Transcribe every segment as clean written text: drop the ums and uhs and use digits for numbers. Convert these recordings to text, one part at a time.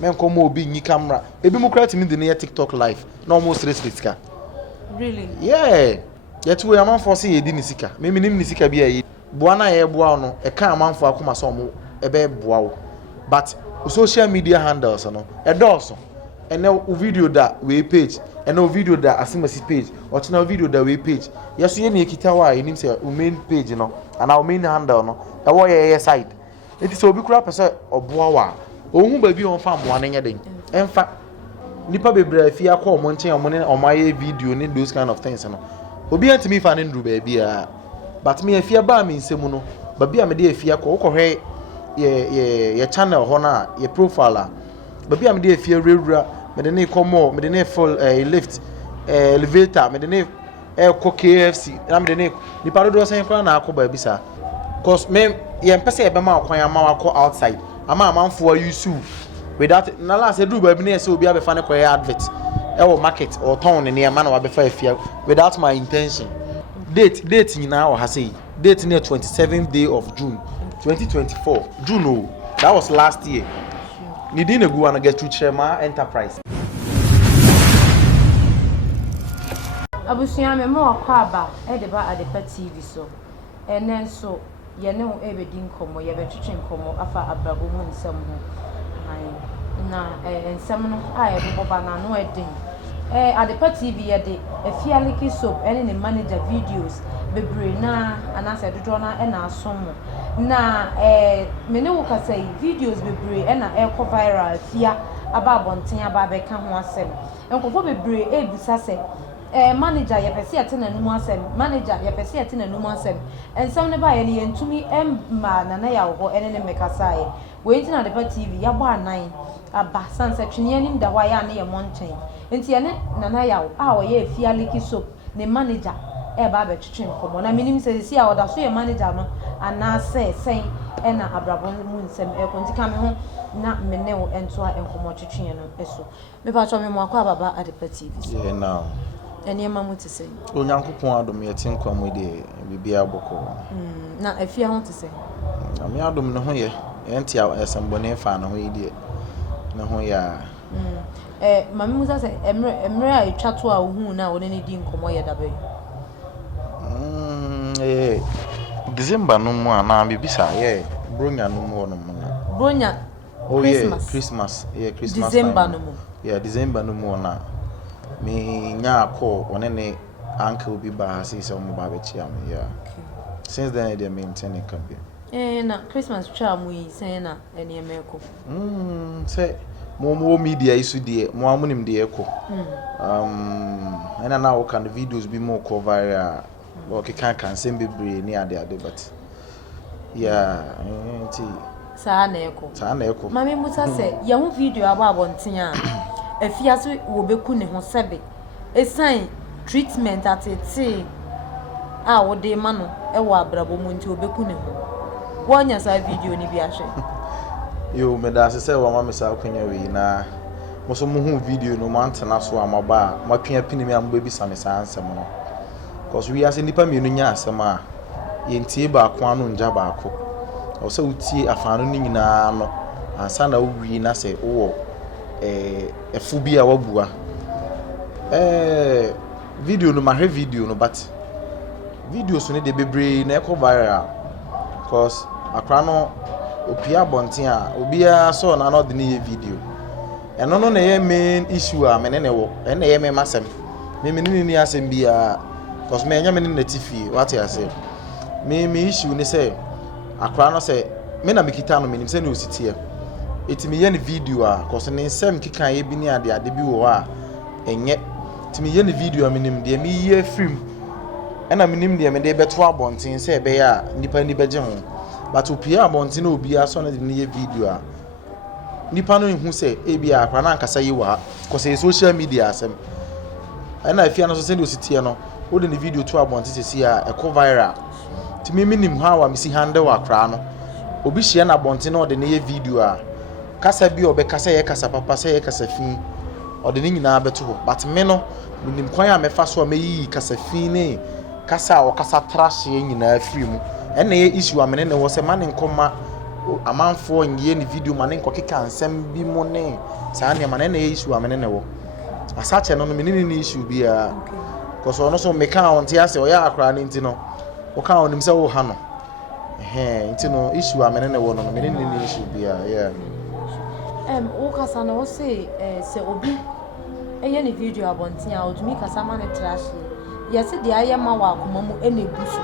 men come obi nyi camera ebi mu kra timi de na TikTok live na almost sika really yeah yet we amanfo say ye di ni sika me nim ni sika bi ayi boa na ye boa no e ka amanfo akoma so mo e be boa wo but social media handles no e doso and now video that we page and now video that asimasi page or channel video that we page yes ye na ekita wa enim say main page no and our main handle no e wo ye side it is obi kura pese oboa wa ohun ba bi on fa mo anya den emfa nipa bebre afia akọ omo nchen omo ne omaye video ne those kind of things no obi antimi fa ne ndru ba bia but me afia ba me nsemu no ba bia me de afia akọ ukọhwe ye channel ho na ye profile a ba bia me de afia rewura me de ne komo me de ne full lift elevator me de ne ko KFC na me de ne nipa do sen kwa na akọ ba bi sa cause me ye mpese e be ma akwan ama akọ outside ama amanfo use without na last do ba bi na say obi abefa ne koye advert e wo market or town ne e ma na wa befa afia without my intention date nyina wa ha say date near 27th day of June 2024 June oh, that was last year ni din egu wana get to Chema Enterprise abusuya me mo akwa aba e de ba Adepa TV so enen so ye ne ho ebedi nkomo ye betwetwe nkomo afa abrabo mu nsam ho na nsam no a ye boba na no edin Adepa TV ye de Efya Liki Soap ene ne manager videos bebre na anase dodo na e na asomo na me ne wo kasai videos bebre e na e ko viral fia aba abonten aba be ka ho asem enkofo bebre e bisa se manager ye pese ate na numu asem manager ye pese ate na numu asem ensam ne ba ye ne yentumi emma na ya wo ene ne mekasai we nti na Adepa TV ya bo anan aba sanse twene ni nda wa ya ne ye monchen enti ye ne na ya wo a wo ye Efya Liki Soap ne manager e ba be twetwe nkomo na minim se si a oda so ye manager no ana se sen e na abrabon mu nsem e konti ka me ho na me ne wo ento a nkomo twetwe no eso me pa cho me mo akwa baba Adepa TV yeah now eni ma mu te se onyankopon adom ye tin kwam de bibia boko na Efya ho te se na me adom ne ho ye enti asembone fa na ho yi de na ho ya mami musa se emre a etwa to a ohu na woni ne di nkomo ye dabe December no mu ana bibisa ye bronya no mu no na bronya Christmas Christmas December no mu December no mu na me nya akọ one ne uncle bi ba say so mo ba be chia me since then they maintain it can be na Christmas twa mu yi sen na ene emeko say mo media isu de mo amunim de eko ena na wo kan videos bi mo cover ya okay can send be brain ni ade but sa na eko mami musa se ye ho video aba abonten a Efya so wo beku ne ho sebe esan treatment atete a wo de ma no e wo abrabo mu nti wo beku ne ho wonya sa video ni bi ahwe yo me da se wa mama sa akwanya we na mo so mo hu video no man tena so amaba matwa pinimi amba bi sa me sa ansem no cause we as nipa mienu nya asem a yentie ba ko anu nja ba ko o se utie afanu ni nyina no ansa na wi na se wo efu bi a wabua video no mahwe video no but video so ne de bebre na ekọ viral cause akra no opia bonten a obia so na no de ne video eno no na ye main issue a mene ne wo ene ye me masem me ni asem bia cause me nya me ne tifi what I say me issue ne say akra no say me na mikita no me nim say ne ositie etimi ye ne video a cause ne nsem kika ye bi ni ade bi wo a enye etimi ye ne video a me nim de me ye film ena me nim de me de beto abonten say be ya nipa ni beje ho but opia abonten na obi aso na de ne ye video a nipa no hu say e bia akra na nkasa yi wa cause social media asem ena Efya no so send ositie no wo de ne video to abonten sesi a e ko viral timi minim how a me si handle akra no obi hie na abonten na de ne ye video a kasa bi obekasa ye kasa papa say ye kasa fin ode ni nyina beto ho but me no minim kwan a mefa so meyi kasa fin ne kasa o kasa trash ye nyina afiri mu ene ye issue amene ne wo se mane nkoma amanfo ngie ni video ma ne nkokeka nsɛm bi mo ne saa ne ma ne issue amene ne wo asache no me ne issue bia cause ono so me ka on ti ase o ya akra ne nti no o ka onim se wo ha no nti no issue amene ne wo no me ne issue bia yeah o kasa no say se obi eye ne video abonten a odumi kasa ma ne trash yesi de ayema wa akoma mu ene busu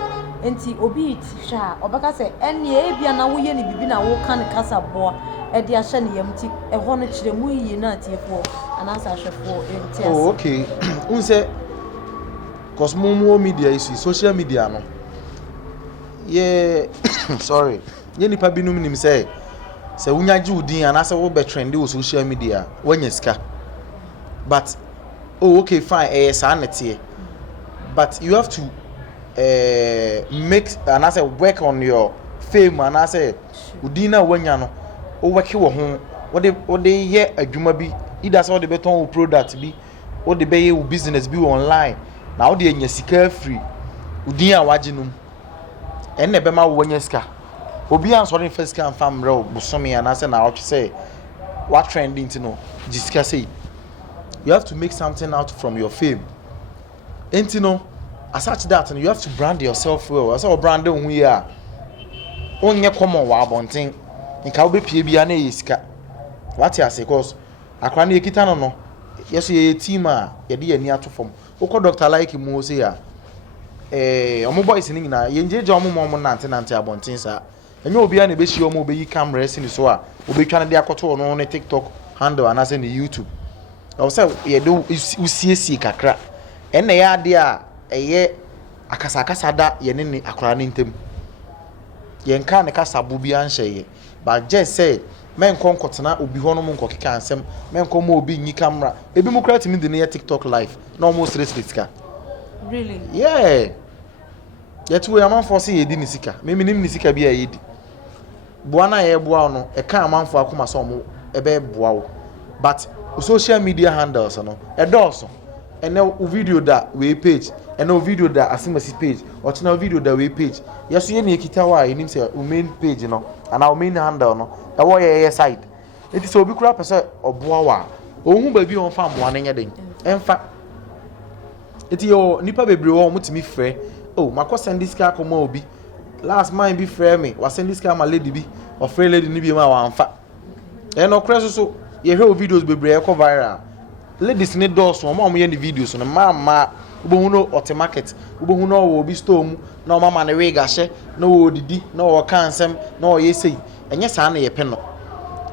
enti obi ti hwa obaka se ene e bia na wo ye ne bibi na wo ka ne kasa bo e de ahye ne yam ti e ho no kire mu yi na tiefo anasa ahwefo enti oh okay unse cause more media is social media no yeah sorry ye nipa binum nim say wunya ji udin anasa wo be trendy wo social media wanya sika but oh okay fine sanity but you have to make and I say work on your fame and I say udina wanya no o work wo ho what they ye adwuma bi either say what they beton wo product bi what they be wo business bi online na wo de anya sika free udin a waje num enne be ma wo wanya sika obi an sorry first can fam real busome and I say na what say what trending to know discuss say you have to make something out from your fame and you know as such that and you have to brand yourself well as our brand who you are onye common wa abonten nka obe pie bia na yesika what you say cause akra na ekita no yeso ye team a ye de yani ato fom ukọ Dr. Like mu say ya omo boys ni nyina ye njeje omo mo nante abonten sa enye obi a na be shi omo obe yi camera si ni so a obe twa na de akoto no ne TikTok handle and as in YouTube I say ye do usiesie kakra enne ya ade a eye akasa da ye ne akora ne ntem ye nka ne kasa bu bi anhye ye but just say men konkotena obi ho no monko keka ansem men ko mo obi nyi camera ebi mu kra timi de ne TikTok live no almost risk really yeah yet we am for say ye di ni sika me nim ni sika bi a ye di boa na ye boa no e ka amanfo akoma so mo ebe boa wo but social media handles no e doso ene o video da we page ene o video da asimasi page or china video da we page yeso ye na ekita wa enim say o main page no and our main handle no e wo ye side it is obi kura pese oboa wa ohun ba bi on fa mo ane nye den emfa it yo nipa bebre wo mutimi frɛ oh mako send this car come obi last mine bi frɛ me wa send this car ma lady bi or frɛ lady ni bi ma wa amfa eno kra so ye hwe videos bebre e ko viral ladies ni dos o ma mo ye ni videos no ma ubo no ote market ubo hu no wo obi store mu na o mama na we gahye na wo didi na wo kansem na wo yesei enye saa na ye pe no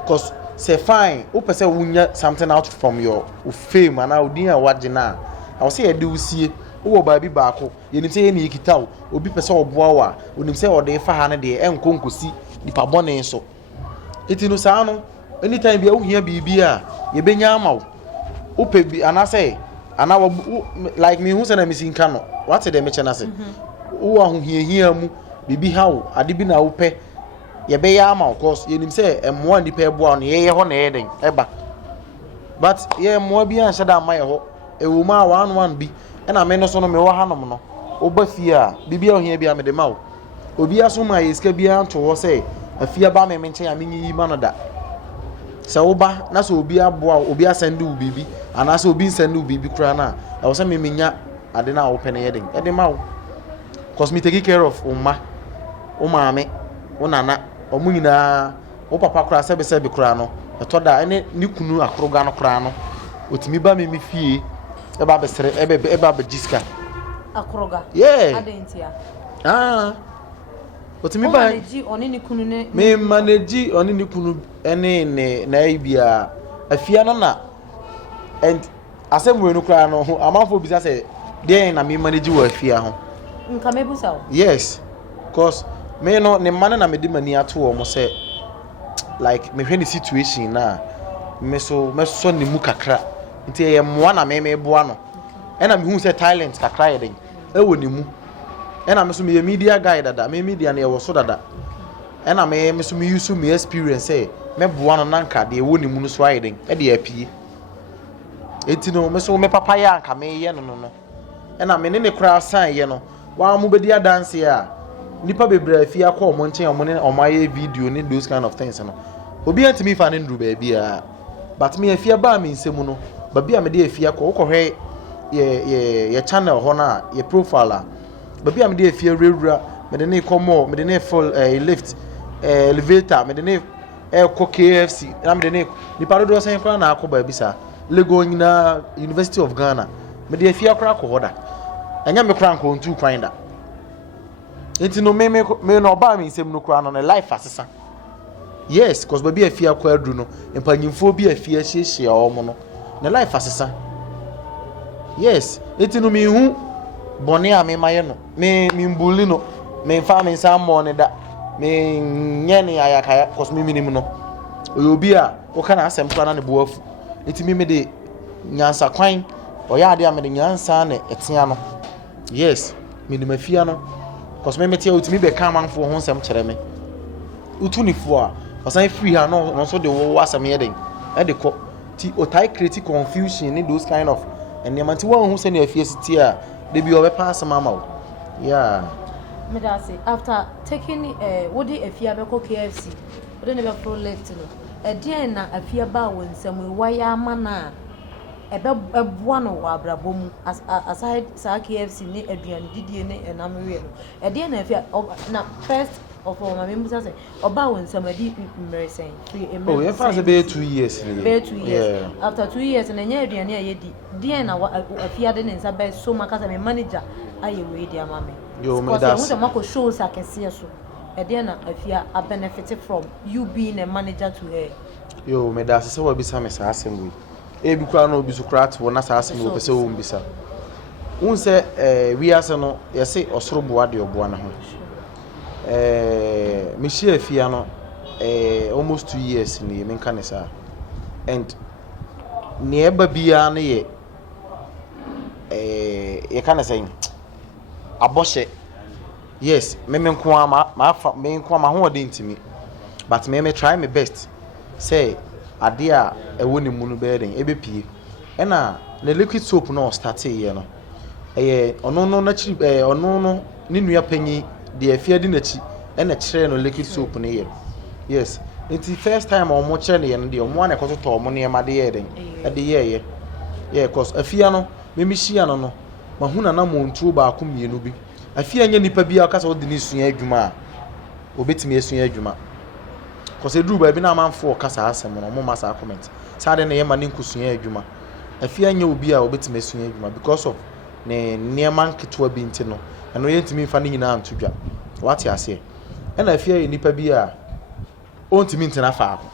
cause say fine o pese wunya something out from your fame and odin a waje na I will say ye de usie wo ba bi baako ye nim say ye ni yikita wo obi pese oboa wa onim say o de fa ha ne de enkonkosi nipa bone so etinu saa no anytime bia wo hia bibi a ye benya ama wo upe bi anase ana like me who say na misinka no what dey me chena say wo ahohiahia mu bibi ha wo ade bi na wo pe ye be ya ama cause ye nim say emmoa nipa eboa no ye ho na ye den eba but ye emmoa bi an shada ama ye ho ewo ma 11 bi na me no so no me wo hanom no oba fie a bibi ohia bi a me de ma wo obi aso ma ye ska bi an to wo say afia ba me nche ya menyi ma no da se wo ba na so obi aboa obi asende wo bibi ana so obi nsende wo bibi kura na e wo say me menya ade na wo pe na ye den e de ma wo cause me take care of umma o maame o nana o munyina o papa kura sebe kura no e to da ene ni kunu akroga no kura no otimi ba me fie e ba besere e ba jiska akroga yeah adentia otimi ba manage oni ni kunu ne me manage oni ni kunu ene ne na ibia afia no na and asemwe no kura no amanfo bisa say dey na me manage wo afia ho nka mebusa wo yes cause me no ne man na me di mani ato wo mo say like me hwe ni situation na me so ni mu kakra nti ye moa na me boa no ena me hu say talent kakra ye den e wo ni mu ena me so me media guide dada me media na ye wo so dada ena me so me use me experience say me boa no nanka de wo ni mu no so aye den e de apie enti no me so me papa ya anka me ye no ena me ne kra san ye no wa mu bedi dance ya nipa bebre afie akọ omo nchen omo ne omaye video ne those kind of things no obi antimi fa ne ndru ba bia but me afie ba me nsemu no ba bia me de afie akọ ukọhwe ye channel ho na ye profile a ba bia me de afie rewura me de ne komo me de ne full lift elevator me de ne ko KFC na me de ne nipa do sen kwa na akọ ba bisa Lego nyina University of Ghana me de afie akọ akọ da enya me kra nko ntu kwan da enti no me no ba me nsem no kra no ne life asesa yes cause baby afie akọ adru no empanyimfo bi afie hyehyia omo no ne life asesa yes enti no me hu bone a me maye no me mbuli no me fa me nsa mo ne da me nye ne ayakaya cause me minim no obi a wo kana asem kra na ne bo afu enti me de nyansa kwan oya ade a me de nyansa na etia no yes minim afia no cause me metia utimi be ka manfo ho nsem kyere me utunifo a osan free ha no so de wo asem ye den e de ko ti otai create confusion in those kind of and the manti one who send your face a they be over pass mama yeah me da say after taking wodi afia be ko KFC wodi ne be pro left no e dia na afia ba won nsam waya mana ebe ebua no wa abrabom aside sa KFC ne aduane didie ne enamwe no e dia na afia na first of all my members say oba won somebody mercy oh you fast be 2 years be 2 years yeah. After 2 years na nya aduane a yedi dia na afia de ne nsa be so makasa me manager aye we dia mama yo me that so mako shows akese so e dia na afia a benefit from you being a manager to her yo me that say we be some say assembly e bi kwa no bi so krat wo na say assembly pese wo mbisa un say we ase no ye say osoro boa de oboa na ho me share afia no almost 2 years ni me nka ne sa and neeba bia na ye ye kana say aboshe yes me nko ama ho de ntimi but me try my best say ade a ewo ne mu no be den ebepie na liquid soap no start ye no ono no na chi ono no ni nua panyi de afia di na chi na kire no liquid soap ne ye yes it's the first time omo kire ne ye no de omo na ekoto omo ne ma de ye den de ye yeah cause afia no me hia no mahuna na montuo ba ko mienu bi afia nya nipa bi akasa odi ni sua adwuma a obetimi esua adwuma cause edru ba bi na amanfo kasa asem no mo masa comment sade na ye ma ne nkusua adwuma afia nya obi a obetimi esua adwuma because of ne neman ketwa bi nti no eno ye ntimi fa ne nyina antodwa what you say na afia ye nipa bi a ontimi ntina fa ako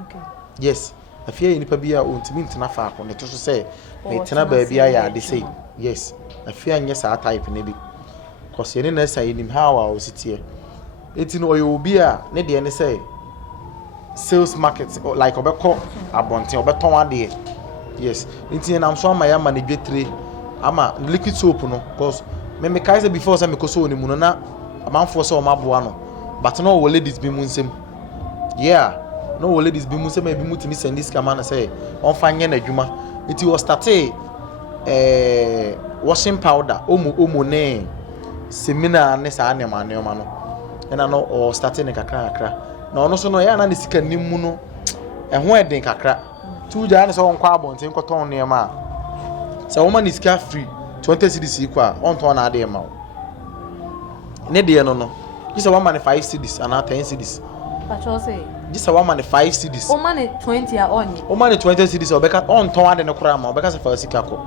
okay yes afia ye nipa bi a ontimi ntina fa ako ne to so say me tena ba bi a ya de say yes afia nya sa type ne bi cause ye ne na say nim how a ositie eti no oyo obi a ne de ne say sales market like obekọ abonten obeton ade yes enti na am so ama ya ma ne dwetre ama liquid soap no cause me kai say before say me ko so oni mu no na amanfo say o maboa no but no wo ladies bi mu nsem yeah no wo ladies bi mu nsem e bi mu timi send this kama na say on fa nye na adwuma enti wo start washing powder omo ne seminar ne sa ne ma no na no o start ne kakra na ono so no ya na ne sika nimu no ho eden kakra tu ja ne so on kwa abonten koton ne ma se wo ma ne sika free 20 cedis kwa on ton na ade ma ne de no just one man 5 cedis and 10 cedis pacho say just one man 5 cedis o man 20 a on o man 20 cedis obeka on ton ade ne kura ma obeka se fa sika ko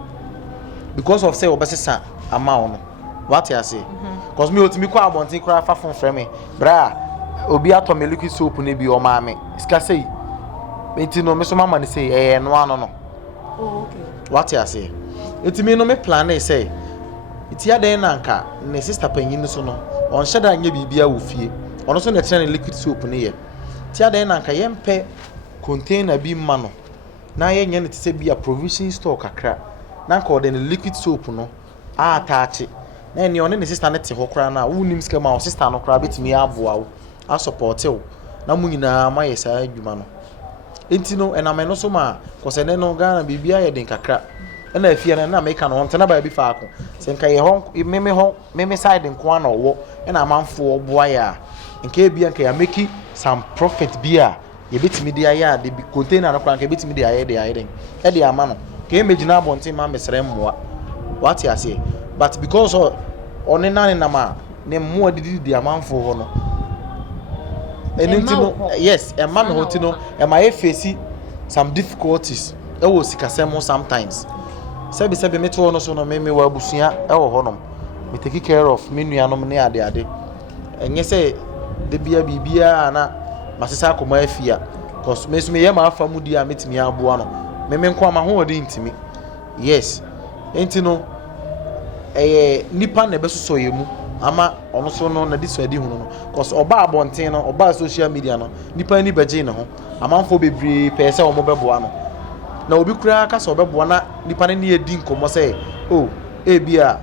because of say obesesa ama ono what you say cause me otimi kwa abonten kura fa fon frame bra obi ato me liquid soap ne bi o ma me sika say enti no me so mama ne say no ano no oh okay what you say etimi no me plan e say iti adan na nka ne sister panyin so no on sheda nya bibia wo fie ono so na tire ne liquid soap ne ye ti adan na nka yempe container bi ma no na ye nya ne tse bia provision store kakra na nka ode ne liquid soap no a attach na ene one ne sister ne te hokra na wo nim ska ma o sister no kra betimi aboa wo a support wo na mu nyina ma ye sa adwuma no enti no ena me no so ma kose ne no Ghana bibia ye den kakra na afia na make no ntena ba bi fa ako se nka ye ho meme side nko ana owo and a man for boya and KB and can make some profit beer. You bit me the aya, the container of crank, bit me the aya, the hiding. Eddie Amano came imagine now on team mamma what you say, but because on a nine nama, name more did the amount for honor. And yes, a man hotino, and my face some difficulties. I will seek a sermon sometimes. Sebi me to no me well busia e wo honom me take care of me nuanom ne ade ade enye say de bia na masesa akoma afia cause me so me yema afa mu dia metimi aboa no me nko ama ho odi ntimi yes enti no nipa na besoso yemu ama ono so no na diso adi hunu no cause oba abonten no oba social media no nipa ni beje ne ho amanfo bebre pese o mo beboa no na obi kura ka so beboa na nipa ne ye di nkomo say oh bia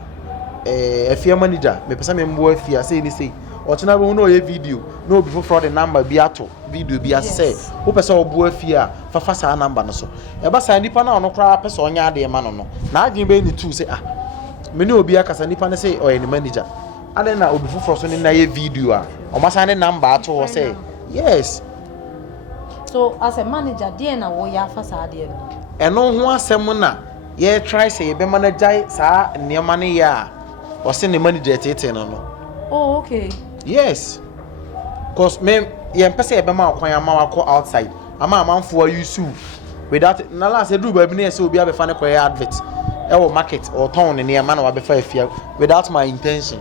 Efya Manager me pesa me mbo Efya say ni say o chena be no ye video no obi for the number bi ato video bi ase wo pesa obo Efya fafa sa number no so e ba sa nipa na ono kura pesa onya ade ma no na adwen be ni tu say me ne obi akasa nipa ne say o ye ni manager ade na obi for so ni na ye video o ma sa ne number ato wo say yes. So as a manager, dear na wo ya fa sa de no. Eno ho asem na ye try say ye be manager sa niema ne ya o se ne manager tete no. Oh okay. Yes. Cause me ye mpese ye be ma akwan ama wako outside. Ama amanfo use without na la say do ba bi na say obi abefa ne koye advert. E wo market or town ne niema na wa befa Efya without my intention.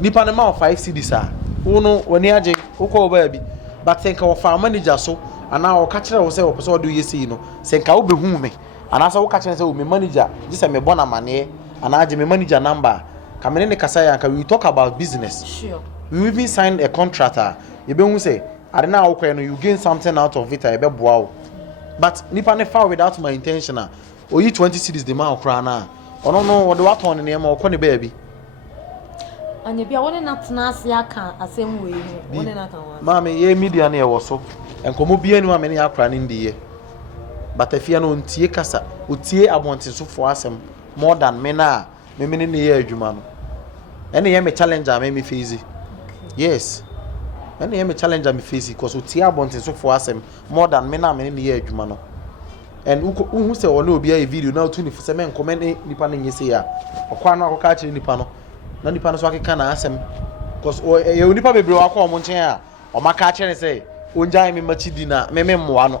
Nipa ne ma 5 cedis a. Wo no woni age wo ko ba bi. But think of our manager so and now catch us say person do you see no say ka wo be hu me and as wo catch say me manager this me bona mane and I me manager number come in the kasa can we talk about business. Sure. We even signed a contract you be hu say I now okay no you gain something out of it I be boa but nipa ne far without my intention o yi 20 cedis the man okra na ono no wo de what on ne ma okọ ne baby anya bia woni na tena ase aka asem we woni na kan wa mama ye media na e wo so enkomo bia ni ma me ne akra ne ndiye but Efya no ntie kasa otie abonten so fo asem more than me na me ne ye adwuma no ene ye me challenger me face yes ene ye me challenger me face because otie abonten so fo asem more than me na me ne ye adwuma no and who say ono obi a video na 24/7 enkomo ne nipa ne nyese ya okwa na akoka akire nipa no na nipa no so akeka na asem because ye nipa bebre wa kwa omo nchen a o maka akire say onjai me machidi na me mmoa no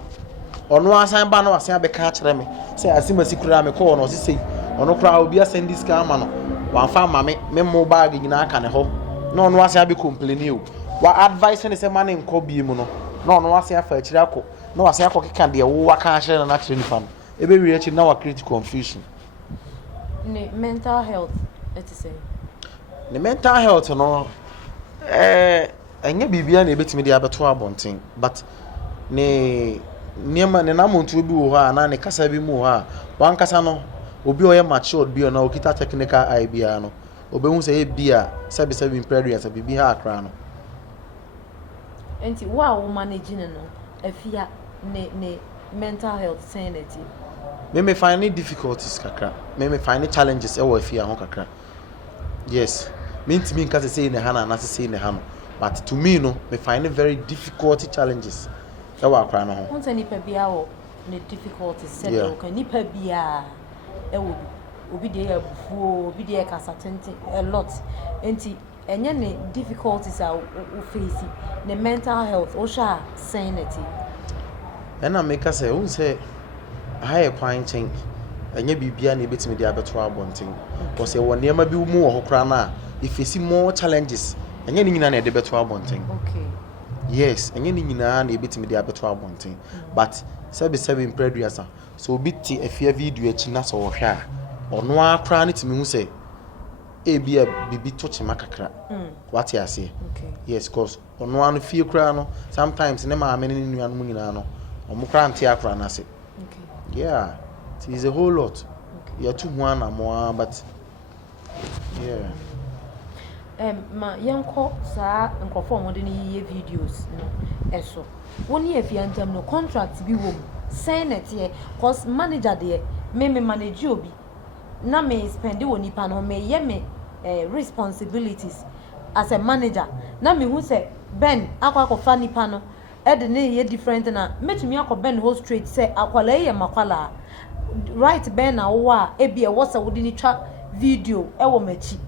ono asan ba no asan abeka akire me say asimasi kura me ko no sisi ono kura obi asan diska ama no wanfa ma me mmo bag nyina aka ne ho na ono asan be complain o wa advice ne say man nko bie mu no na ono asan afa akire akọ na wasan akọ keka de wo aka akire na akire nipa no ebe wi akire na wa create confusion ne mental health it is the mental health no enye bibia na ebetimi de abeto abonten but ne niema ne namontu bi wo ha na ne kasa bi mu ha wan kasa no obi oye matured bi na okita technical eye bia no obehu se e bia sabi imperial sabi bi ha akra no enti wo managing no Efya ne mental health sanity me find difficulties kakra me find challenges e wo Efya ho kakra yes means me nka say ne hana na say ne hano but to me no me find very difficult challenges e wa akra no ho won nipa bia wo ne difficulties say o kan nipa bia e wo obi de ya bufuo obi de kasa tente a lot enti enye ne difficulties a o face ne mental health o sha sanity ena make say won say high point change enye bibia na ebetimi de abeto abonten because e won niam bi mu wo hokra na if you see more challenges enye ni nyina na de beto abonten okay yes enye ni nyina na ebetimi de abeto abonten but 7 preduasa so obi ti Efya video achi na so wo hwa ono akra ne timi hu say bia bibi to chima kakra what you say okay yes cause ono anu fie kra no sometimes ne ma amene ni nuanu nyina no omo kra ntia akra na say okay yeah it is a whole lot okay you too one more but yeah ma yanko sa nkofo mo de ni ye videos no eso woni Efya ntam no contract bi wo senate cause manager de me manage obi na me spend woni pa no me ye me responsibilities as a manager na me hu say Ben akwa fa nipa no e de ne ye different na metumi akọ Ben whole straight say akwala ye makwala right Ben na wo a e bia wo se wo de ni twa video e wo machi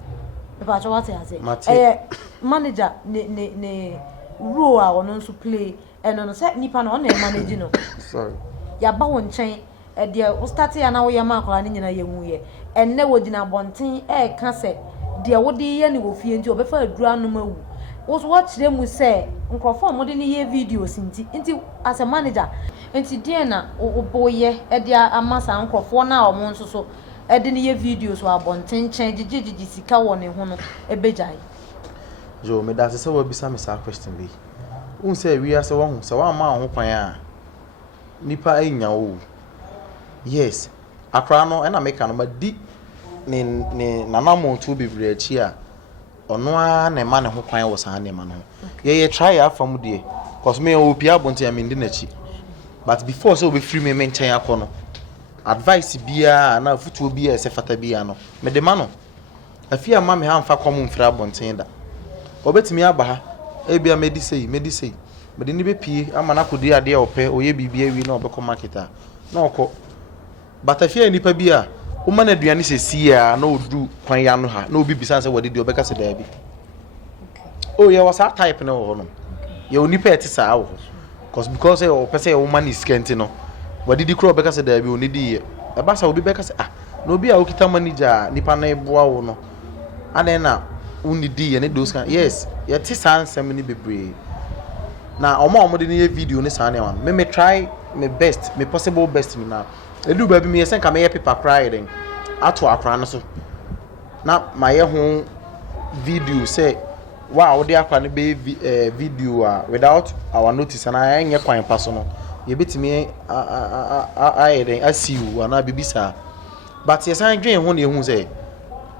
e ba what I say manager ne role a wono nso play and no say nipa no na manage no sorry ya ba won chen e de wo start ya na wo ye makwala ni nyina ye hu ye enne wo gina bonten e ka say de wo de ye ni wo fie nti obefa adura no mawu wo so what them say nkrofo mo de ni ye videos nti as a manager nti de na oboye e de amasa nkrofo na o mo nso so e de ni ye videos wa bonten chen gigi sika wo ne ho no e bejai jo me da se wo bisa me sa question bi un say we ase wo hu se wa ma ho kwan a nipa anya wo yes akra no e na make no ma di ne nanamo to bebre achi a ono a na ma ne ho kwan wo san ne ma no ye try afam de cause me o pia bonte am ndi na chi but before so be free me menchen akono advice bia na futuo bia se fata bia no me de ma no afia ma me ha mfa kom mfra bonten da obetimi aba ha e bia medisei me de ni be pie ama na kodi ade ope oye bibia wi na obekọ market a na okọ but afia nipa bia o ma na aduane sesia na odu kwan ya no ha na obi bisa se wode de obeka se da bi oh yeah was that type na ho no ye onipa etisa awo because o pese o man is kenti no wode di kro obeka se da bi oni di ye e ba sa obi beka se na obi a okita manager nipa na eboa wo no ane na uni di ye ne those kan yes ye ti sansem ni bebre na omo de ne video ne sa ne wan me try my best me possible best me na edu ba bi me yesen ka me paper cry den ato akra no so na ma ye ho video say wow de akra ne be video without our notice na enye kwan paso no ye betimi a den asiu ana bibisa but yesen dwen ho ne hu say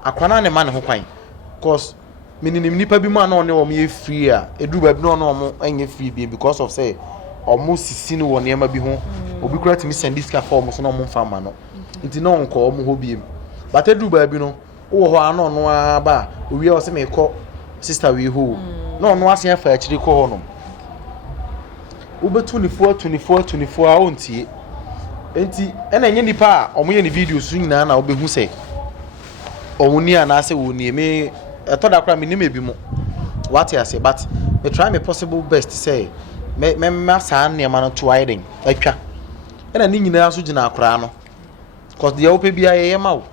akra na ne ma ne ho kwan cause mininim nipa bi ma na one wo me free a edu ba bi no no mo enye free bi because of say almost sisi no woni ema bi ho obi kura timi send this form so no mo mfa ma no nti no nko mo ho bi but edu ba bi no wo ho ano no aba owi o se me ko sister we ho no no ase afa akiri ko ho no ubetu ni 24 a ontie enti ena enye nipa a omo ye ni video so nyina na obehu se omuni ana se woni me etoda kra me ni mebi mo what I say but me try my possible best to say me sa ne ma no to hiding atwa ena ni nyina so gina akra no cause the ope bia ye ma wo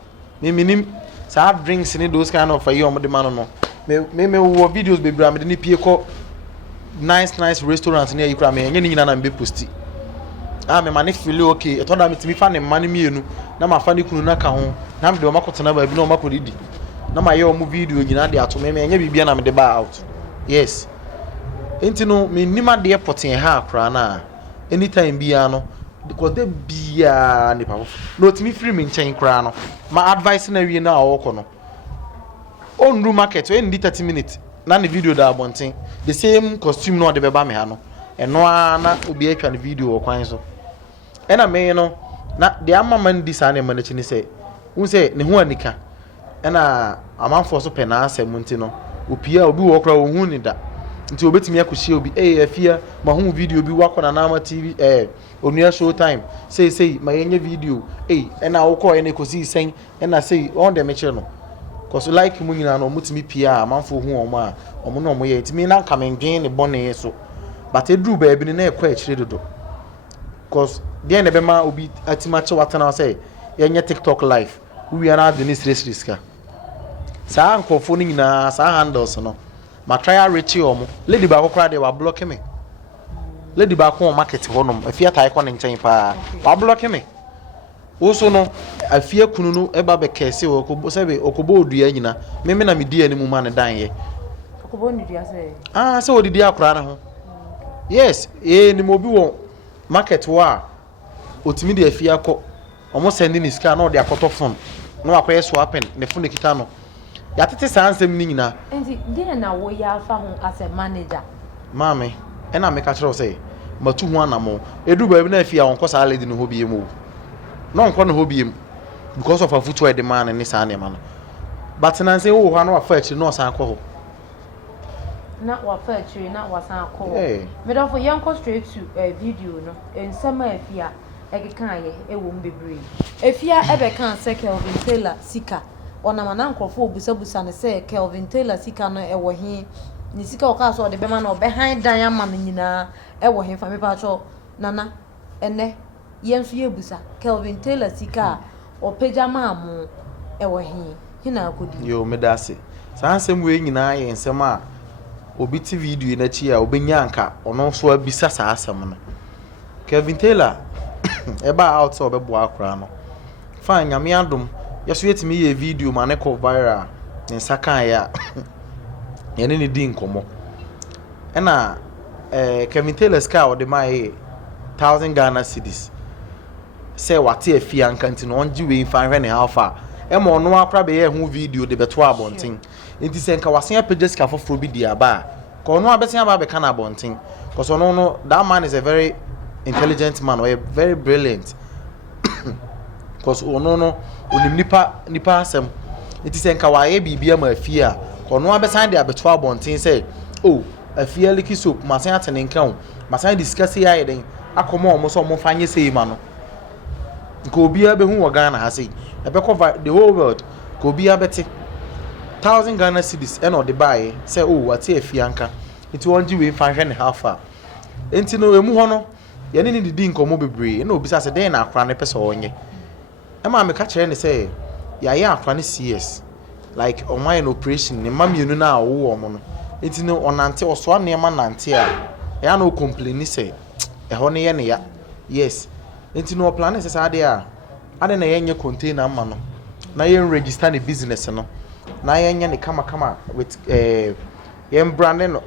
me minim sa drinks ni those kind of ayi omde ma no me wo videos be bra me ni pie ko nice restaurants ni ayi kra me enye ni nyina na me posti me mane feel okay etoda me timi fa ne mane mienu na ma fa ne kunu na ka ho na me de o makotena ba bi na o makodidi na ma ye o mu video nyina de ato me enye bibia na me de ba out yes enti no me nima de poten ha akra na anytime bia no because they bia ni pa no timi free me nchen kra no ma advice na wie na awoko no on room market we ndi 30 minutes na ne video da abonten the same costume no de be ba me ha no eno na obi atwa ne video okwan so ena me no na de amama ndi sa na ma na chi ni say un say ne ho anika ena amanfo so pe na asem nti no opia obi wo kra wo hu ni da nti obetimi akohie obi Efya ma hu video bi wakona na ama TV onua show time say ma yenye video ena wo ko ene kosi sen ena say on the meche no cause like mu nyina no mutimi pia amanfo hu omo no omo ye itimi na kamendwen ne bone so but edru ba bi na ekwa akire dodo cause dey na be ma obi atima che watana say yenye TikTok live we are not the stress ka sa ankofo ni nyina sa handles no ma try reach omo lady ba kokra de wa block me lady ba ko market honom afia tai ko ne nchen pa wa block me wo so no afia kunu no eba be kese wo ko sebe okobo odua nyina me na me di ani mu ma ne dan ye okobo ndua se se odidi akora na ho yes ni mo bi wo market wa otimi de afia ko omo send ni sika na o de akoto phone no akoye swapping ne phone kita no ya tete sansem ni nyina enti dey na wo ya fa ho as a manager mame ena me ka kire say matu ho anamo edu ba bi na afia won ko sa lady no ho bi emu no nko no ho bi emu because of a footwear demand ni sa ne ma no but na say wo ho na wa fa akiri no san ko ho na wafa actually na wasan call me don for yanko straight to video no ensema Efya ekeka ye ewo mbebre Efya ebeka say Kelvin Taylor sika ona na nkrofo obusabusa ne say Kelvin Taylor sika no ewo he ni sika o ka so de bema na obehan dan ama no nyina ewo he fa me pa cho nana ene yenso ye busa Kelvin Taylor sika o pejama mu ewo he hina akodi yo me da se san sem we nyina ye nsem a obi ti video na chi a obenya anka ono so abisa sa asem no Kelvin Taylor eba out so obebo akra no fine nyame adom yeso yetimi ye video ma ne ko viral nsa kan ya yene ni di nkomo na Kelvin Taylor ska o de mai 1000 Ghana cedis say wate Efya anka ntino onji we fan hwe ne alpha ema ono akra be ye hu video de beto abonten enti se nka wasen apages ka foforo bi dia ba ko ono abesen aba be kana abonten cause ono no that man is a very intelligent man or very brilliant cause ono no onim nipa asem enti se nka wa ye bibia ma Efya ko ono abesan de abeto abonten say oh Efya Liki Soap masen atene nka o masen discuss ya ye den akomo omo so omo fanye sei ma no ko bia be hu wo Ghana ha sei ebe cover the whole world ko bia beti 1000 Ghana cedis and or the buy say oh what Efya anka it won ji we fan hwe ne half a enti no emu ho no ye ne di nkomo bebre na obisa se den na akra ne pese onye e ma me ka kire ne say ya ya akra ne CS like on my operation ne mamienu na wo mo no enti no onante oso anema nante a ya no complain say e ho ne ye ne ya yes enti no plan se sa de a ade na yenye container ma no na yen register ne business no na yenye ne kama with yen branding no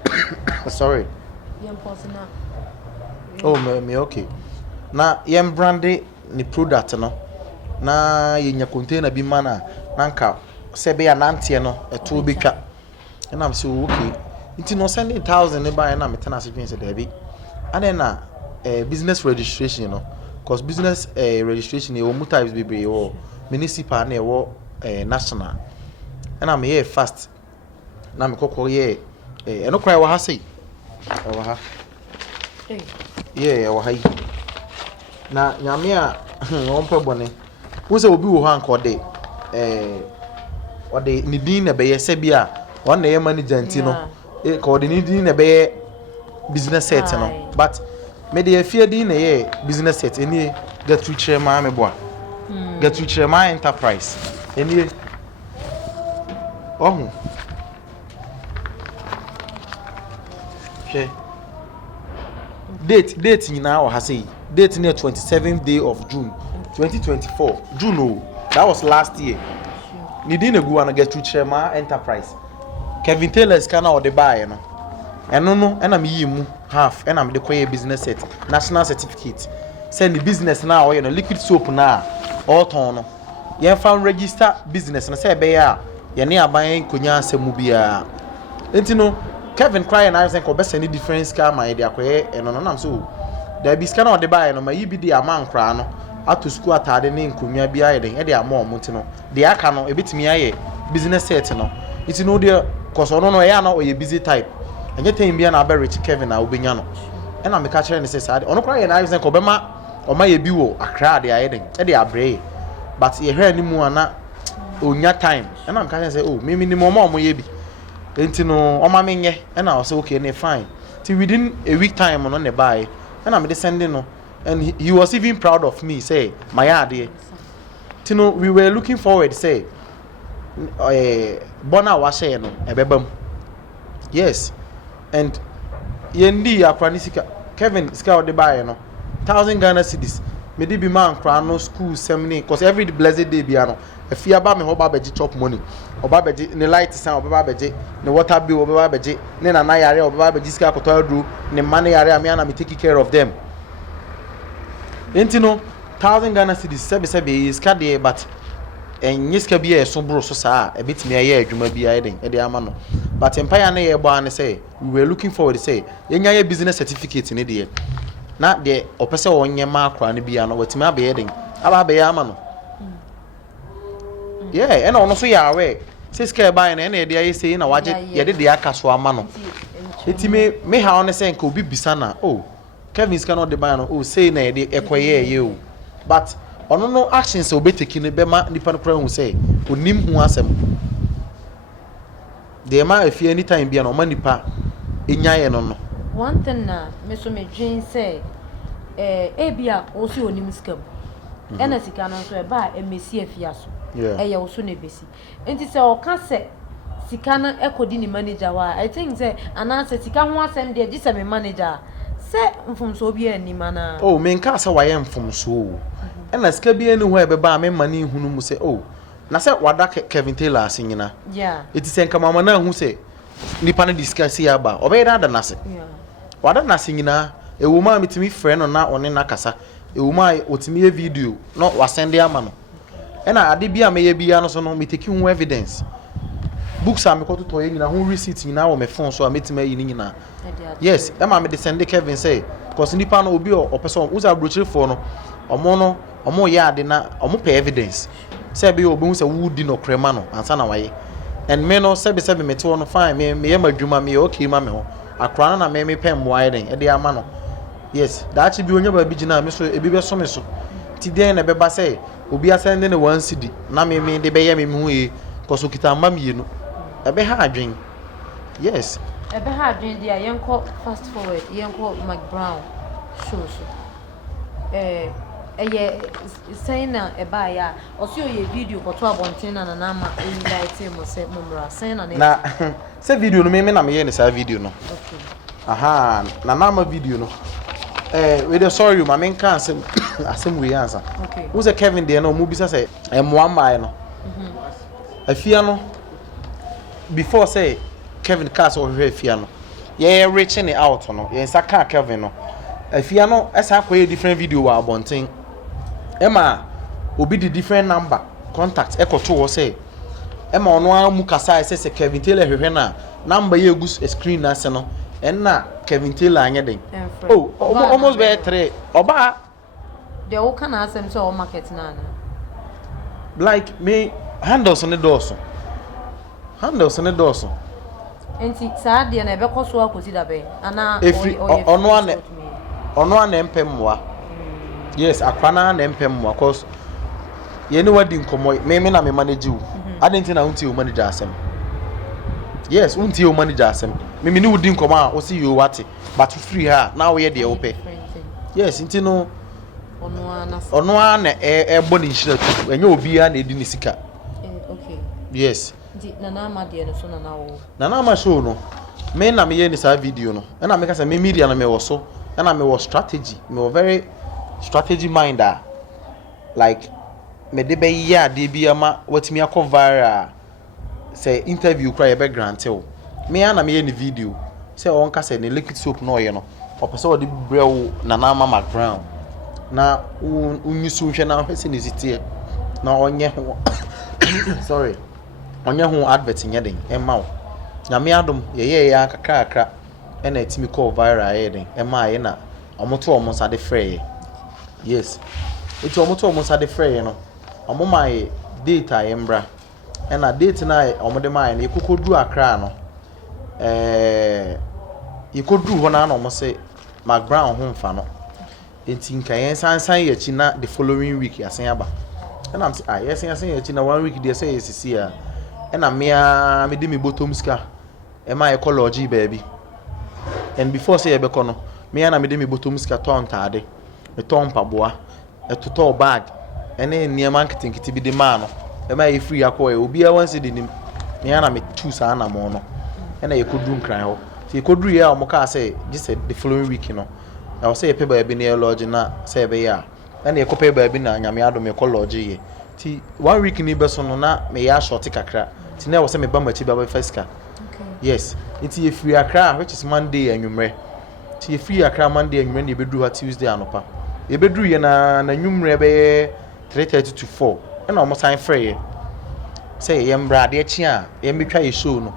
sorry yen personal oh me okay na yen branding ne product no na yenya container bi mana na nka sebe ya nantie no eto betwa na am say okay nti no send 1000 ne buy na metena se dwen se da bi ade na business registration no cause business registration e wo mu types bebe wo municipal na e wo national na me fast na me kokko ye eno krai wa ha sei wa ha ye wa ha na nyame a won pa bone wo se obi wo ha anko de ode ni din na be ye se bia won na ye manager nti no ko de ni din na be ye business set no but me de Efya din na ye business set eni get to chairman me boa get to chairman enterprise eni oh okay date nyina o ha say date near 27th day of June 2024 June oh that was last year ni din na gu an get to chairman enterprise Kelvin Taylor scanner or the buy no eno no ena me yi mu half ena me de koye business set national certificate send the business na o no liquid soap na all ton no ye fa register business na say be ya ye ne aban konya asemu bia enti no Kevin cry na say ko be send difference ka ma ye de akoye eno no nam so da bi scanner o de buy no ma yi bi de aman kra no ato school atade ne nkonwa bia ye de ama omo ti no de aka no ebetimi aye business set no iti no de koso no ya na o ye busy type enye tem bia na be rich Kevin na obenya no e na me ka kire ne se sade ono kra ye na say ko be ma o ma ye bi wo akra de aye den e de abre but ye hwe animu ana onya time e na me ka say oh me minimum mo ye bi enti no o ma menye e na o say okay ne fine till within a week time no ne buy e na me de sending no and he was even proud of me say my ade tino we were looking forward say bona wa share no ebebam yes and yendi akwani sika Kevin sika ode buy no 1000 Ghana cedis me di bi man kra no school seminar cause every blessed day bia no Efya ba me ho ba beji chop money oba beji ne light san oba beji ne water bill oba beji ne na yare oba beji sika koto adru ne man yare am ya na me take care of them enti no 1000 Ghana cedis sebe is ka dey but enyiska bia eso bro so saa ebetimi aye adwuma bia eden e dey ama no but empire na ye gba na say we were looking forward to say yenya ye business certificate ne dey na de opese wonye ma akra ne bia no watimi abe eden aba be ya ama no yeah and ono so ya we siska buy na e dey say na waje ye de aka so ama no eti me ha on say nka obi bisa na oh Kevin's cannot the man oh say na de ekoye ye o but ono no actions obeteki ne be ma nipa no kra hu say onim hu asem de ma afie anytime bia no ma nipa enyaye no one thing na me so me dream say bia o si onim skam ena sika no so e ba emesi afia so ye wo so na besi enti say o ka say sika na ekodi ni manager wa I think say ananse sika ho asem de gise me manager say mfumso obi ani mana oh me nka say waye mfumso ena sika bia ni ho e be ba me mane hunu mu say oh na say wada Kevin Taylor asinyina eti say nka mama na hu say nipa na discuss ya ba obeyda da nase wada nase nyina ewu ma metimi frɛ no na one na kasa ewu ma otimi video no wasende ama no ena ade bia me ye bia no so no meteki hu evidence books am ko to ye nyina hu receipt nyina wo me phone so ametima yi nyina yes ema me de send Kevin say because nipa no obi o person uza brochure for no omo ye ade na omo pay evidence say be obi hu say wudi no krema no ansa na waye and me no say be me to no fine me ye madwuma me okay ma me ho akra na me pem waye den e de ama no yes that bi onya ba bi gina me so ebi be so me so ti den na be ba say obi asende ne 1 cedi na me de be ye me hu e because okita ma me no ebe ha adwen yes ebe ha adwen dia yenko fast forward yenko Mac Brown show so eye saying na eba ya osi oye video ko to abonten na na ma light mo se mumra saying na se video no me na me ye ne sa video no okay aha na ma video no we dey sorry ma me kan asem we answer okay who say Kevin there no mu bisa say moamba no afia no before say Kevin cast over Efya no ye reaching it out no ye saka Kevin no Efya no esa akoye different video wa abonten ema obi di different number contact ekoto wo say ema ono amu kasa say Kevin Taylor hwehwe na number ye gu screen na se no enna Kevin Taylor anya den oh almost be 3 oba de wo kana asem so market na like me handles on the doorso enti saa de na ebe koso akosi da be ana ono an empemwa yes akwana na empemwa cause ye ne wadi nkomo me na me manage wu adenti na unti o manager asem yes unti o manager asem me ni wudi nkomo a o si yo wate but free her na wo ye de wo pe yes nti no ono an ebo ni nshira tu enye obi a na edi ni sika okay yes nana ama de no so nana wo nana ama show no me na me ye ni sa video no na me ka say me media na me wo so na me wo strategy me wo very strategy minder like me de be ya de bi ama watimi akọ viral say interview cry e be grant o me na me ye ni video say on ka say ni liquid soap no ye no opese wo de brew nana ama Mac Brown na unyusu hwe na hwe se ni sitie na onye ho sorry onye ho advert nye den ema wo na me adom ye ya kakra na etimi call viral ye den ema ye na omoto omonsa de frey yes eti omoto omonsa de frey no omomai data ye mbra na date na omode mai na ikokodu akra no ikodu ho na omose Mac Brown ho mfa no enti nka yen sansan ye chi na the following week yasen aba na am say yasen ye chi na 1 week dey say yesisi ya na me de me bottom ska ma e college baby and before say e be kono me na me de me bottom ska ton tade me ton paboa e toto bag ene niam marketing kiti bi de ma no ma e free akọ obi a wan se de nim me na me two sa na mo no na ye kodru nkran ho ti kodru ye a mo ka say just the following week no I was say pe ba bi na lodge na say be ya na ye ko pe ba bi na nyame ado me college ye ti 1 week ni be so no na me ya short kakra ti na wo say me ba machi ba fiska okay yes it ye free akra which is Monday anwumre ti ye free akra Monday anwumre na be dru ha Tuesday anopa e be dru ye na anwumre be 3:30 to 4 na o mo sign free say ye mbra de chi a ye metwa ye show no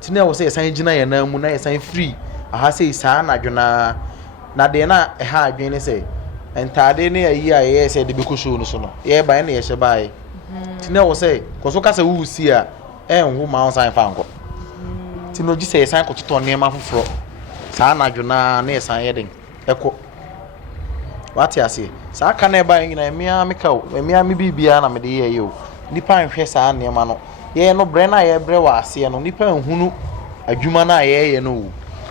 ti na wo say sign gina ye na mu na ye sign free aha say saa na dwona na de na e ha adwen ne say entade ne ayi a ye say de be ko show no so no ye ba na ye hye bae ti na wo say ko so ka say wu si a enhu ma on sign fa nko ti no gi say san ko toton nema foforo saa na dwona na esan yeden eko wati ase saa ka na eba nyina emia meka o emia me bibia na me de ye yo nipa nhwe saa nema no ye no bre na ye bre wa ase no nipa nhunu adwuma na ye no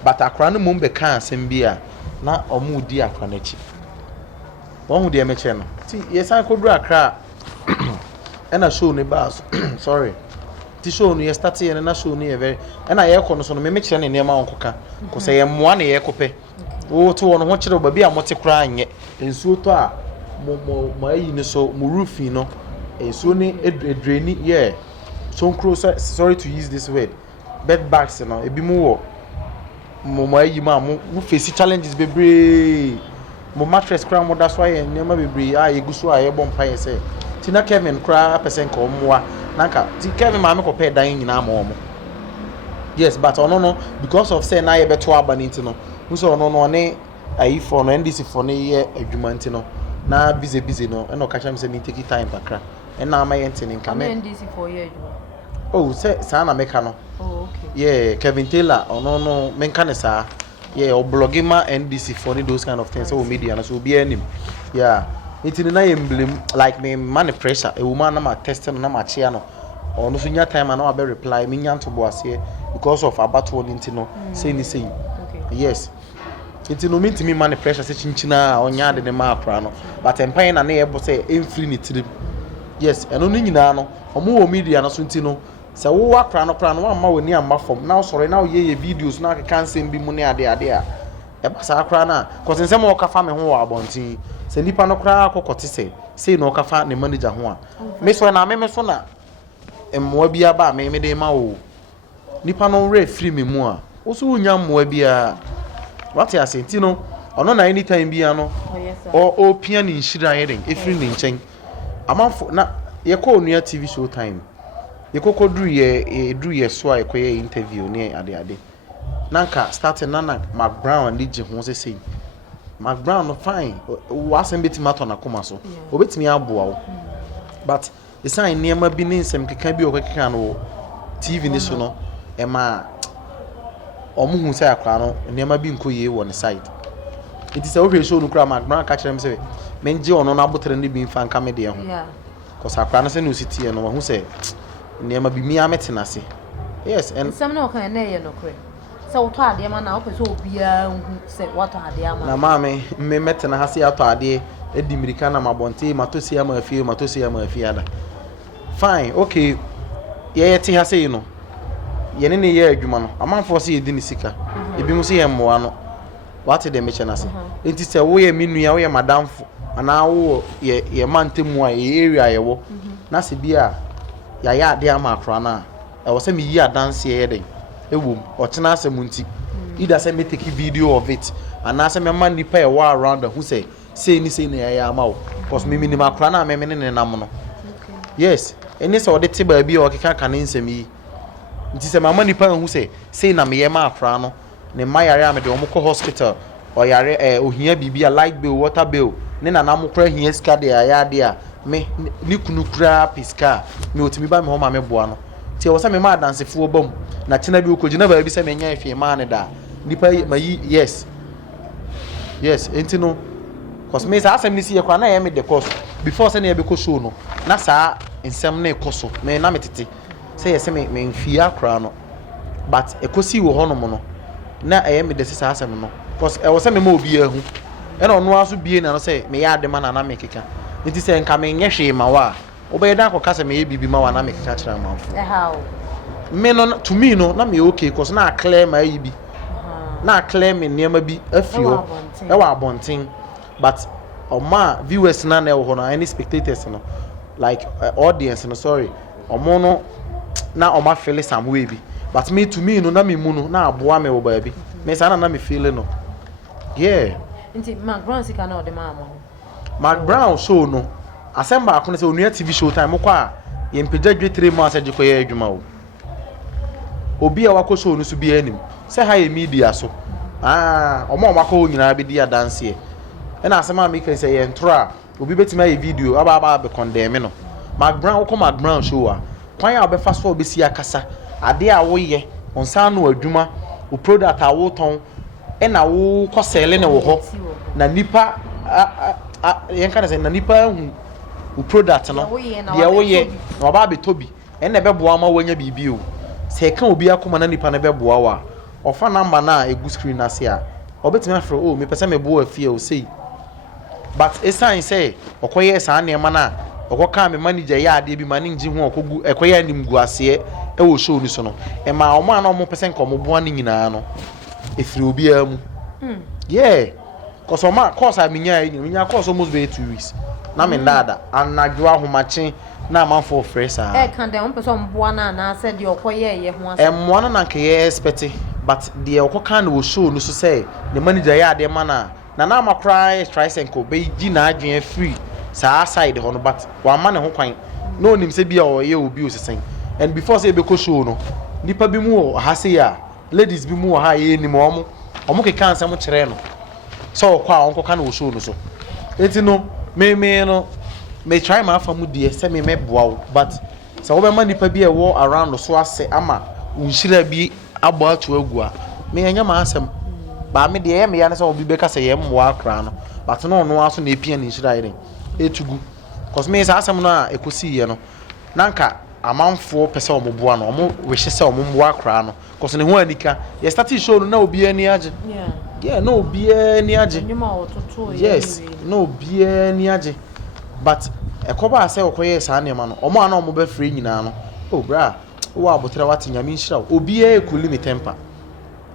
but akra no mum be ka asem bia na omu di akra na chi won hu de me che no ti ye san ko dura akra ena show ne bas sorry ti show no ye start ye na show no ye very ena ye ko no so no me kire ne nema onkoka ko se ye moa ne ye kope o to wono ho kire ba bia mote kra anye ensuo to a mo ayi ne so mo roofing no ensuo ne edreni yeah so nkro sorry to use this word bed bags no ebi mu wo mo ayi ma mo face challenges bebre mo mattress kra mo da so aye nema bebre a yeguso a ye bompa ye say tina Kevin kra person ko moa nanka ti Kevin ma me ko pe dan nyina ma omo yes but ono no because of say na ye beto aba ni ntino so ono no ne ayi for no NDC for ne ye adwuma ntino na busy no e no ka cham say me take time bakra e na ma ye ntini nka me NDC for ye adwuma oh say sa na meka no oh okay yeah Kevin Taylor ono no me nka ne sa yeah o blogging ma NDC for those kind of things so media na so be anim yeah ntini na ye emblem like me man pressure e woman na ma test no na ma chia no ono so nya time na be reply me nya ntobo ase because of about one ntino say ni say okay yes ntino me ntimi man pressure say chinchina onya de ne ma akra no but empan na na ye bo say emfree ni tirim yes eno no nyina no omo wo media na so ntino say wo akra no amma woni amma fom now sorry now ye videos na ka cancel bi mu ne ade a e ba sa akra na cause nsem wo ka fa me ho wa abontin say nipa no kra akokote say no ka fa ne manager ho a me so na me so na emmoa bia ba me de ma wo nipa no re free me mu a wo so nya mmoa bia wate asenti no ono na anytime bia no o pia ni nhira yeden efiri ni nchen amanfo na ye ko onua TV show time ye kokodru ye so a ye koye interview ne ade nanka starting nana McBrown and DJ ho say McBrown no fine wasem betima to na koma so obetimi aboa wo but the sign near my benin some can be okay no TV ni so no e ma omuhu say akra no near my bin koye won side it is a we show no kra McBrown catch them say menje ono na abotre ni bin fan kame de ho yeah cause akra no say no city no hu say near my bi mi ametena se yes and some no kan na ye no kre so to ade ma na opeso obia hu say what ade ama na mame me metena ha say ato ade edi mirika na mabonte matosi ama afie ada fine okay ye ti ha say no ye ne ye adwuma no amanfo say edi ni sika ebi mu say ye mmoa no what dem meche na say enti say wo ye menua wo ye madamfo ana wo ye mantemu a ye area ye wo na se bia ya ade ama akra na e wo say me yi adanse ye den ewom o tena asemunti either say me take video of it ana say me man nipa e wa around who say ni na ya ama wo cause me minima akra na me ne nam no yes eni say ode te ba bi o keka kan nsem yi nti say mama nipa hu say na me ye ma akra no ne ma yare am de o mko hospital o yare ohia bibia light bill water bill ne na nam kra hia ska de ya de a me ni kunu kra piska me otimi ba me ho ma me boa no ti wo say me ma dance fu obam na chena bi okojina ba bi say me nya Efya ma ne da nipa mayi yes enti no cause me say asem ni si ye kwa na ye me de course before say na ye be ko show no na sa ensem na ekoso me na metete say ye say me mfia kra no but ekosi wo hono mo no na ye me de say asem no cause e wo say me ma obi ahu e na ono aso bie na no say me ya de ma na me keka nti say nka me nye hwe ma wa obey dan ko kase me ye bibi ma wa na me keka kira ma how me no to me no na me okay cause na clear ma yi bi na clear me niam bi afio e wa abonten but oma viewers na na ho na any spectators no like audience no sorry omo no na oma feel some way bi but me to me no na me mu no na aboa me wo ba bi me sa na me feel no yeah nti McBrown sika na o de ma mo McBrown show no asemba akone se onua TV show time ko a ye mpegya dwe 3 months agiko ye adwuma wo obi a wako show no so bi anim se ha ye media so omo wako nyina be dia dance e na asema me kan say ye ntro obi betima ye video aba be condemn no McBrown ko McBrown show a kwan a obefa so obesi akasa ade a wo ye on san no adwuma o product a wo ton e na wo ko sele ne wo ho na nipa yen kan say na nipa hu o product no dia wo ye na ba be tobi e na be boa ma wanya bibi o se kan obi akoma na nipa na be boa wa ofa number na egu screen na se a obetime afro o me pese me boa Efya o sei but esan say okoye sa na ema na okoka me manager ya ade bi manage hu okogu ekoye anim gu ase e wo show ni so no e ma omo ana omo pese nko mo boa ni nyina no efiri obi amu yeah cause oma course a minya course almost be 2 weeks na me ndada anadwo ahomache na amanfo fresa kan dem pese omboa na na say de okoye ye ho ase emmo na nke ye expect but de okoka na wo show no so say the manager ya ade mana na amakra try senko be gi na adwen free sa side ho no but wa ma ne ho kwan no nim se bia o ye obi osesen and before say be ko show no nipa bi mu ha say ya ladies bi mu ha ye ni mo omo ke kan sam kire no so kwa onko kan wo show no so enti no me try ma afamu de se me boa but so we ma nipa bi e wo around so ase ama unshira bi abo atu agua me anya ma asem ba me de ye me ya ne so obi be ka se ye mmoa akra no but no aso na epia ni nshira ire etugu cause me sa asem no a ekosi ye no nanka amanfo pese omoboa no omo we hye se omomboa akra no cause ne ho anika ye start show no na obi ani age yeah no obi ani age yes no obi ani age but ekoba ase okoye sa na ma no omo ana omo be free nyina no oh bra wo abotre wate nyame nhira obi ekuli me temper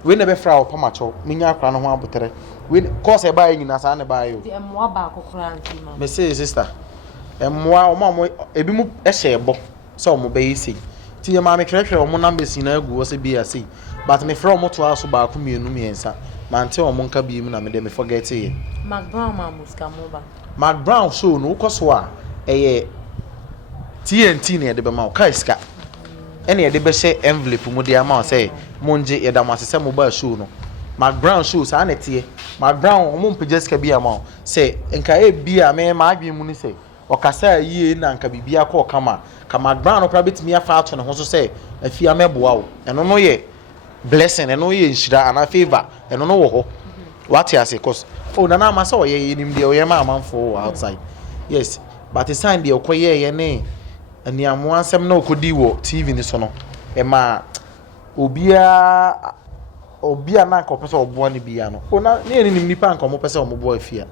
we na be fra o pamacho minya akra no ho abotre we cause e ba nyina sa na ba yo de emwa ba akokora nti ma me say sister emwa omo ebi mu ehye ebo so omo be yisi ti ye ma me krehwe omo numbers na agu wo se bi ase but me fra omo to aso ba ko mienu miensa mante omo nka bi mu na me de me forget ye McBrown ma muska moba McBrown show no koso a eye TNT na de be ma o kai ska ene ye de be she envelope mu de ama say monje ye da ma se mobile show no McBrown show sa na tie McBrown omo mpege ska bi ama say nka e bi a me ma adwen mu ni say okasa yie na nka bibia ko kama ka McBrown no pra betimi afa ato ne ho so say Efya meboa wo eno no ye blessing eno ye nshira ana favor eno no wo ho what you say cause oh na na ma say oye nim de oye ma amanfo outside yes but the sign de okoye ye ne ani amo ansem na okodi wo TV ni so no e ma obia na nka opese oboa ni bia no o na ne nim nipa nka mo pese omoboa Efya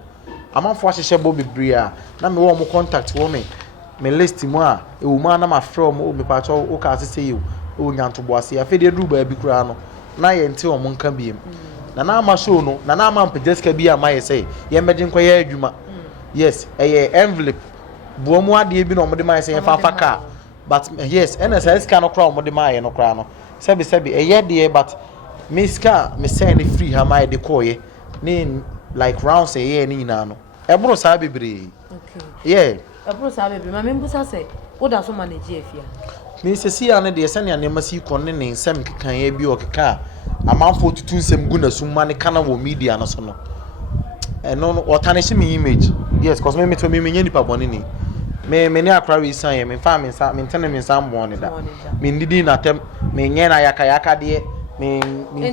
amanfo ahyehye bo bebria na me wo mo contact wo me list mu a e wo ma na ma from o me pa cho o ka se you o nyanto boase afede duru ba bi kura no na ye nte o mo nka biem na ama show no na ama mpedeska bi ama ye say ye meje nkwa ye adwuma yes eye envelope buo mu ade bi no mo de ma ye say fa ka but yes NSS ka no kra mo de ma ye no kra no sebi eye de but me ska me send free ha ma de koye ni like round say ye ni na no e bro sa bebre okay yeah e bro sa bebre ma me mbusa say wo da so manage Efya me se si ane de se ne ane masi kon ne nsem kekan ye bi o keka amanfo tutu nsem gu na summa ne kana wo media no so no no otanish me image yes cause me to me nyani pa boni ni me ne akra we san ye me fa me sa me ntene me san bo ne da me ndidi na tem me nye na yaka de me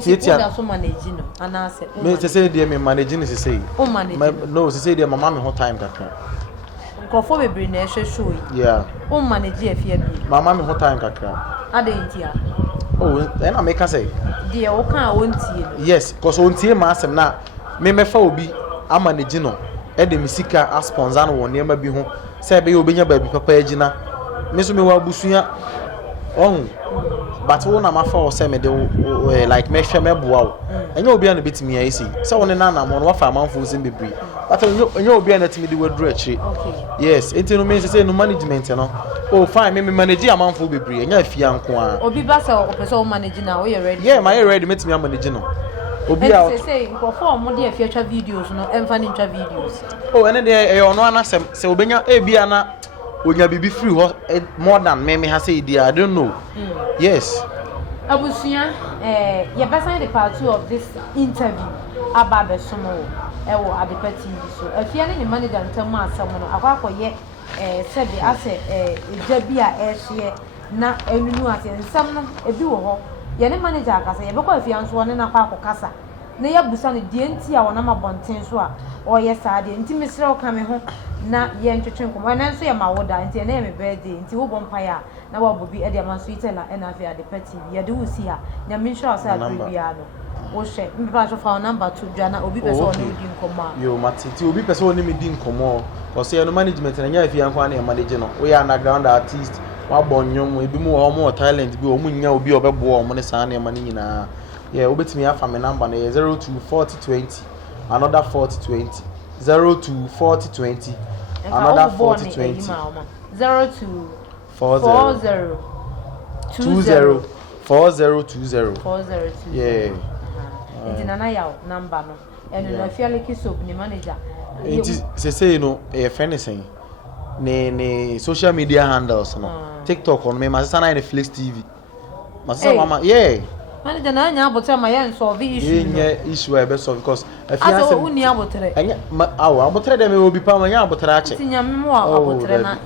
tietia da so manage no ana se me se de me manage ni se o manage no se de mama me ho time kakra nkofo bebre na ehwe show yeah o manage Efya bi mama me ho time kakra ade ntia oh and I make her say de o kan o ntie yes cause o ntie ma asem na me mefa obi amanage no e de misika a sponsor no won niam bi ho say be obenya ba bi papa agina me so me wa busuya on but wo na mafa o say me de like me hwe me boa wo enya obi an betimi ayi si say won na na mo no wafa amanfo zin bebri but enya obi an atimi de wadru akire yes enti no me say no management no oh fine me manage amanfo bebri enya Efya nko a obi ba say o pese o manage na o ye ready yeah my ready metimi manage no obi out say nkofo mo de Efya twa videos no emfa ni twa videos oh ene de e ono anasem say obenya e bia na onya bibi free more than me ha say I don't know yes abusuya ye besan the part 2 of this interview aba be somo wo Adepa TV so Efya ne manager ntam asam no akwakoye sebe ase eja bi a ehye na enunu ase nsam no ebi wo ho ye ne manager akasa ye bekọ Efya nso ne na kwa akokasa na ya busa ne die nti a wona mabonten so a o ye saa de nti mesre o ka me ho na ye ntwetwe nkomo ena nso ye mawoda nti na ye me birthday nti wo bompa ya na wo bobi e de ma so itela ena afia de party ye de wo si ha na me sure say agree bia no wo hwe me ba so fa number 2 dwa na obi pese o ne di nkomo a yo matiti obi pese o ne me di nkomo o say no management na nya Efya nkwa na manage no we underground artist wa bonyom ebi mu o mo talent bi o mu nya obi obebo o mo ne saa na mani nyina yeah obetimi afa me number na 024020 another 4020 024020 another 4020 0240 4020 yeah nana yaw number no eno na Efya Liki Soap ni manager it say no e friend saying ne social media handles no TikTok on me masesa na Netflix TV masesa mama yeah manager na anya abotre ma ye solve issue no yeah issue e be solve because Efya say uni abotre anya abotre dem e obi pa ma nya abotre ache tinya memo abotre na